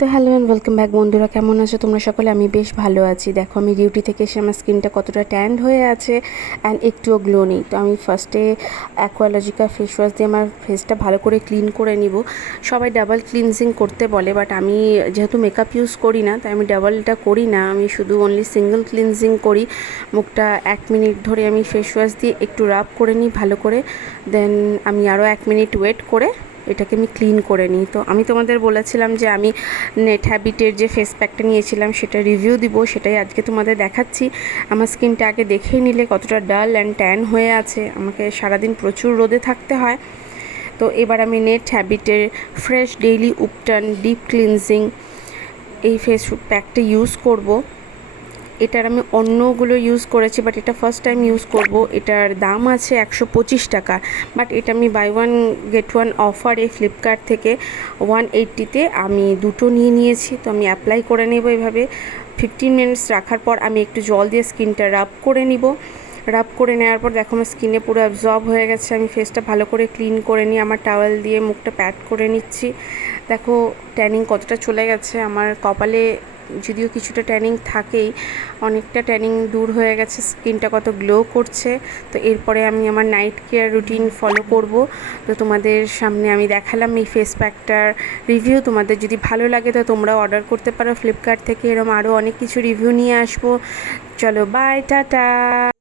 তো hello and welcome back বন্ধুরা, কেমন আছো তোমরা সকলে? আমি বেশ ভালো আছি। দেখো আমি ডিউটি থেকে এসে আমার স্কিনটা কতটা ট্যান্ড হয়ে আছে অ্যান্ড একটুও গ্লো নেই। তো আমি ফার্স্টে অ্যাকোয়ালজিকা ফেস ওয়াশ দিয়ে আমার ফেসটা ভালো করে ক্লিন করে নিব। সবাই ডাবল ক্লিনজিং করতে বলে, বাট আমি যেহেতু মেকআপ ইউজ করি না তাই আমি ডাবলটা করি না, আমি শুধু অনলি সিঙ্গেল ক্লিনজিং করি। মুখটা 1 মিনিট ধরে আমি ফেস ওয়াশ দিয়ে একটু রাব করে নিই ভালো করে, দেন আমি আরও 1 মিনিট ওয়েট করে এটাকে আমি ক্লিন করে নিই। তো আমি তোমাদের বলেছিলাম যে আমি নেট হ্যাবিটের যে ফেস প্যাকটা নিয়েছিলাম সেটা রিভিউ দিব, সেটাই আজকে তোমাদের দেখাচ্ছি। আমার স্কিনটা আগে দেখেই নিলে কতটা ডাল অ্যান্ড ট্যান হয়ে আছে, আমাকে সারাদিন প্রচুর রোদে থাকতে হয়। তো এবার আমি net হ্যাবিটের fresh daily উপটান deep cleansing এই ফেস প্যাকটা ইউজ করব। এটার আমি অন্যগুলো ইউজ করেছি, বাট এটা ফার্স্ট টাইম ইউজ করব। এটার দাম আছে 125 টাকা, বাট এটা আমি বাই ওয়ান গেট ওয়ান অফারে ফ্লিপকার্ট থেকে 180-তে আমি দুটো নিয়ে নিয়েছি। তো আমি অ্যাপ্লাই করে নেব এভাবে। 15 মিনিটস রাখার পর আমি একটু জল দিয়ে স্কিনটা রাব করে নিব। রাব করে নেওয়ার পর দেখো আমার স্কিনে পুরো অ্যাবজর্ব হয়ে গেছে। আমি ফেসটা ভালো করে ক্লিন করে নিই, আমার টাওয়েল দিয়ে মুখটা প্যাড করে নিচ্ছি। দেখো ট্যানিং কতটা চলে গেছে আমার কপালে, যদিও কিছুটা ট্যানিং থাকেই, অনেকটা ট্যানিং দূর হয়ে গেছে, স্কিনটা কত গ্লো করছে। তো এরপরে আমি আমার নাইট কেয়ার রুটিন ফলো করব। তো তোমাদের সামনে আমি দেখালাম এই ফেস প্যাকটার রিভিউ। তোমাদের যদি ভালো লাগে তো তোমরাও অর্ডার করতে পারো ফ্লিপকার্ট থেকে। এরকম আরও অনেক কিছু রিভিউ নিয়ে আসবো। চলো বাই, টাটা।